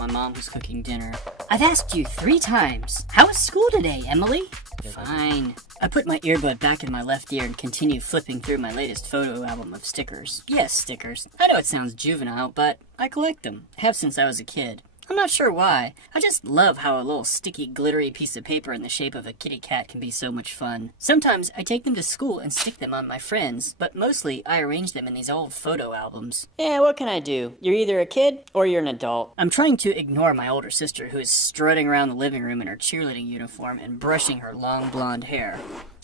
my mom was cooking dinner. I've asked you 3 times. How was school today, Emily? Fine. I put my earbud back in my left ear and continue flipping through my latest photo album of stickers. Yes, stickers. I know it sounds juvenile, but I collect them. I have since I was a kid. I'm not sure why. I just love how a little sticky, glittery piece of paper in the shape of a kitty cat can be so much fun. Sometimes I take them to school and stick them on my friends, but mostly I arrange them in these old photo albums. Yeah, what can I do? You're either a kid or you're an adult. I'm trying to ignore my older sister who is strutting around the living room in her cheerleading uniform and brushing her long blonde hair.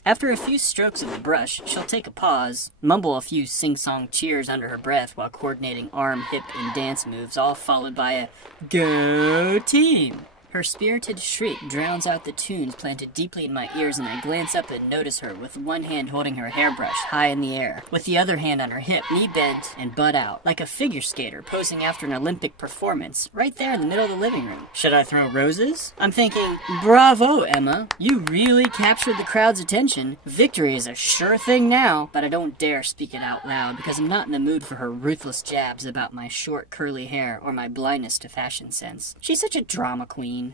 After a few strokes of the brush, she'll take a pause, mumble a few sing-song cheers under her breath while coordinating arm, hip, and dance moves, all followed by a "Go Team!" Her spirited shriek drowns out the tunes planted deeply in my ears, and I glance up and notice her with one hand holding her hairbrush high in the air, with the other hand on her hip, knee bent and butt out, like a figure skater posing after an Olympic performance, right there in the middle of the living room. Should I throw roses? I'm thinking, bravo, Emma. You really captured the crowd's attention. Victory is a sure thing now, but I don't dare speak it out loud because I'm not in the mood for her ruthless jabs about my short curly hair or my blindness to fashion sense. She's such a drama queen.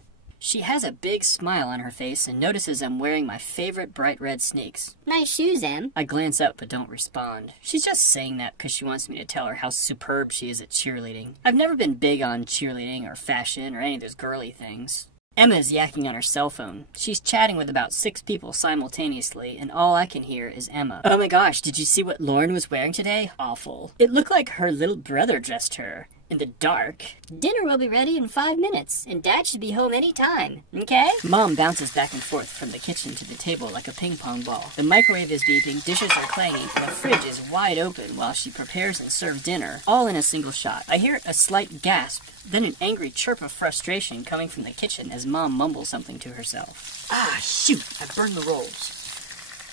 She has a big smile on her face and notices I'm wearing my favorite bright red sneaks. Nice shoes, Em. I glance up but don't respond. She's just saying that because she wants me to tell her how superb she is at cheerleading. I've never been big on cheerleading or fashion or any of those girly things. Emma's yakking on her cell phone. She's chatting with about 6 people simultaneously, and all I can hear is Emma. Oh my gosh, did you see what Lauren was wearing today? Awful. It looked like her little brother dressed her. In the dark. Dinner will be ready in 5 minutes, and Dad should be home any time, okay? Mom bounces back and forth from the kitchen to the table like a ping pong ball. The microwave is beeping, dishes are clanging, and the fridge is wide open while she prepares and serves dinner, all in a single shot. I hear a slight gasp, then an angry chirp of frustration coming from the kitchen as Mom mumbles something to herself. Ah, shoot! I burned the rolls.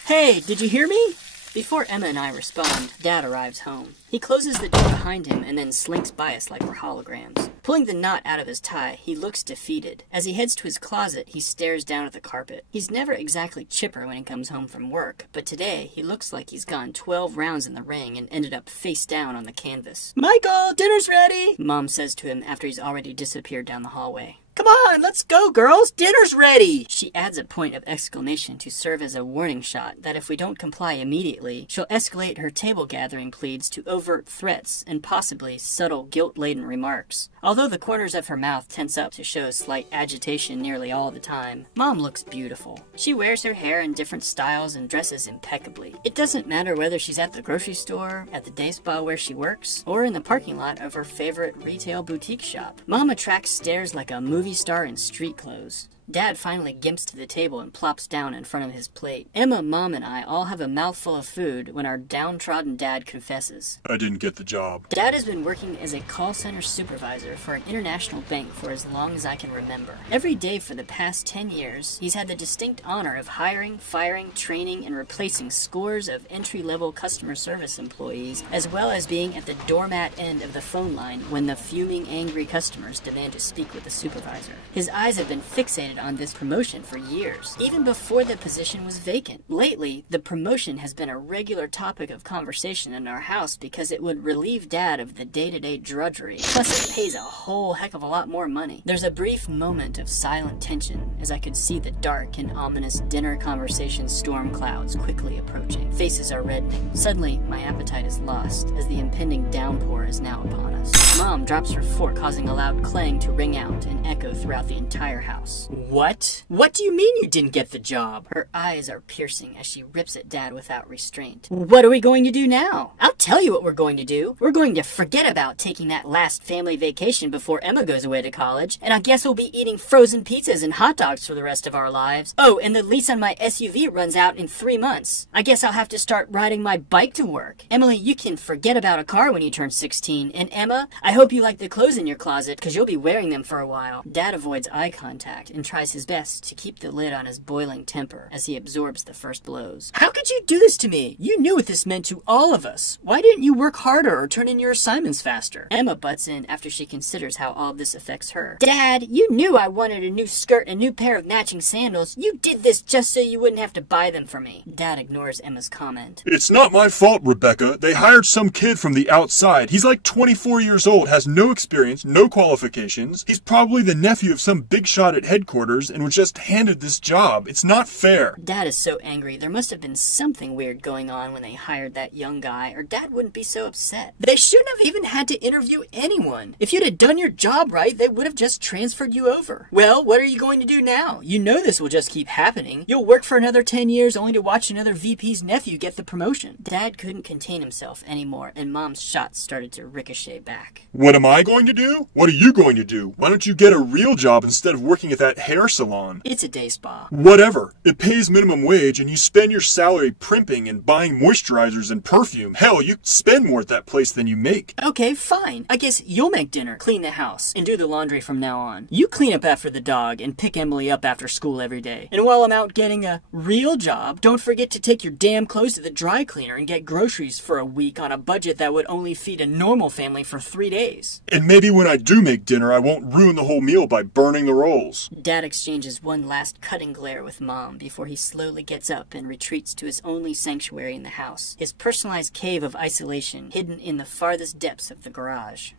Hey, did you hear me? Before Emma and I respond, Dad arrives home. He closes the door behind him and then slinks by us like we're holograms. Pulling the knot out of his tie, he looks defeated. As he heads to his closet, he stares down at the carpet. He's never exactly chipper when he comes home from work, but today he looks like he's gone 12 rounds in the ring and ended up face down on the canvas. Michael, dinner's ready, Mom says to him after he's already disappeared down the hallway. Come on, let's go, girls! Dinner's ready! She adds a point of exclamation to serve as a warning shot that if we don't comply immediately, she'll escalate her table gathering pleads to overt threats and possibly subtle guilt-laden remarks. Although the corners of her mouth tense up to show slight agitation nearly all the time, Mom looks beautiful. She wears her hair in different styles and dresses impeccably. It doesn't matter whether she's at the grocery store, at the day spa where she works, or in the parking lot of her favorite retail boutique shop. Mom attracts stares like a movie star in street clothes. Dad finally gimps to the table and plops down in front of his plate. Emma, Mom, and I all have a mouthful of food when our downtrodden dad confesses. I didn't get the job. Dad has been working as a call center supervisor for an international bank for as long as I can remember. Every day for the past 10 years, he's had the distinct honor of hiring, firing, training, and replacing scores of entry-level customer service employees, as well as being at the doormat end of the phone line when the fuming, angry customers demand to speak with the supervisor. His eyes have been fixated on this promotion for years, even before the position was vacant. Lately, the promotion has been a regular topic of conversation in our house because it would relieve Dad of the day-to-day drudgery, plus it pays a whole heck of a lot more money. There's a brief moment of silent tension as I could see the dark and ominous dinner conversation storm clouds quickly approaching. Faces are reddening. Suddenly, my appetite is lost as the impending downpour is now upon us. Mom drops her fork, causing a loud clang to ring out and echo throughout the entire house. What? What do you mean you didn't get the job? Her eyes are piercing as she rips at Dad without restraint. What are we going to do now? I'll tell you what we're going to do. We're going to forget about taking that last family vacation before Emma goes away to college, and I guess we'll be eating frozen pizzas and hot dogs for the rest of our lives. Oh, and the lease on my SUV runs out in 3 months. I guess I'll have to start riding my bike to work. Emily, you can forget about a car when you turn 16, and Emma, I hope you like the clothes in your closet because you'll be wearing them for a while. Dad avoids eye contact and tries tries his best to keep the lid on his boiling temper as he absorbs the first blows. How could you do this to me? You knew what this meant to all of us. Why didn't you work harder or turn in your assignments faster? Emma butts in after she considers how all this affects her. Dad, you knew I wanted a new skirt and a new pair of matching sandals. You did this just so you wouldn't have to buy them for me. Dad ignores Emma's comment. It's not my fault, Rebecca. They hired some kid from the outside. He's like 24 years old, has no experience, no qualifications. He's probably the nephew of some big shot at headquarters and was just handed this job. It's not fair. Dad is so angry. There must have been something weird going on when they hired that young guy, or Dad wouldn't be so upset. They shouldn't have even had to interview anyone. If you'd have done your job right, they would have just transferred you over. Well, what are you going to do now? You know this will just keep happening. You'll work for another 10 years only to watch another VP's nephew get the promotion. Dad couldn't contain himself anymore, and Mom's shots started to ricochet back. What am I going to do? What are you going to do? Why don't you get a real job instead of working at that hair salon? It's a day spa. Whatever. It pays minimum wage and you spend your salary primping and buying moisturizers and perfume. Hell, you spend more at that place than you make. Okay, fine. I guess you'll make dinner, clean the house, and do the laundry from now on. You clean up after the dog and pick Emily up after school every day. And while I'm out getting a real job, don't forget to take your damn clothes to the dry cleaner and get groceries for a week on a budget that would only feed a normal family for 3 days. And maybe when I do make dinner, I won't ruin the whole meal by burning the rolls. Dad exchanges one last cutting glare with Mom before he slowly gets up and retreats to his only sanctuary in the house, his personalized cave of isolation hidden in the farthest depths of the garage.